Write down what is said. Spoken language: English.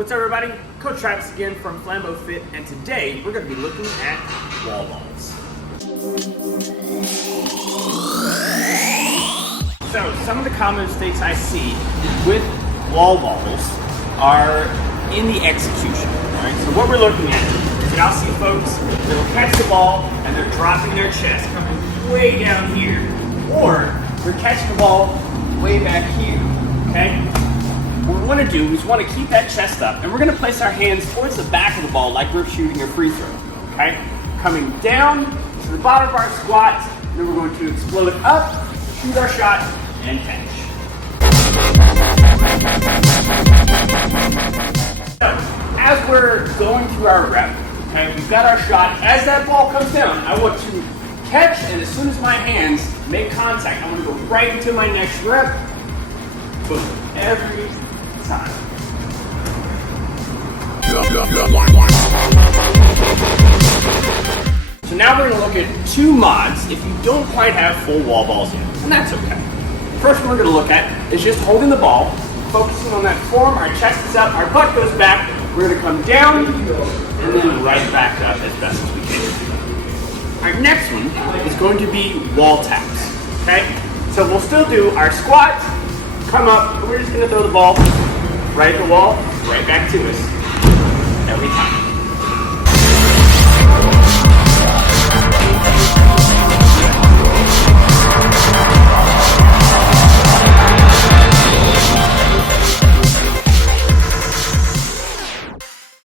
What's up, everybody? Coach Travis again from Flambeau Fit, and today we're going to be looking at wall balls. So some of the common mistakes I see with wall balls are in the execution. All right. So what we're looking at is I'll see folks that'll catch the ball and they're dropping their chest coming way down here, or they're catching the ball way back here. Okay. What we want to do is want to keep that chest up, and we're going to place our hands towards the back of the ball like we're shooting a free throw. Okay. Coming down to the bottom of our squat, then we're going to explode up, shoot our shot, and catch. So, as we're going through our rep, okay, we've got our shot. As that ball comes down, I want to catch, and as soon as my hands make contact, I want to go right into my next rep. Boom. Every time. So now we're going to look at two mods if you don't quite have full wall balls yet, and that's okay. First one we're going to look at is just holding the ball, focusing on that form. Our chest is up, our butt goes back. We're going to come down and then right back up as best as we can. Our next one is going to be wall taps. Okay, so we'll still do our squat, come up, and we're just going to throw the ball right at the wall, right back to us every time.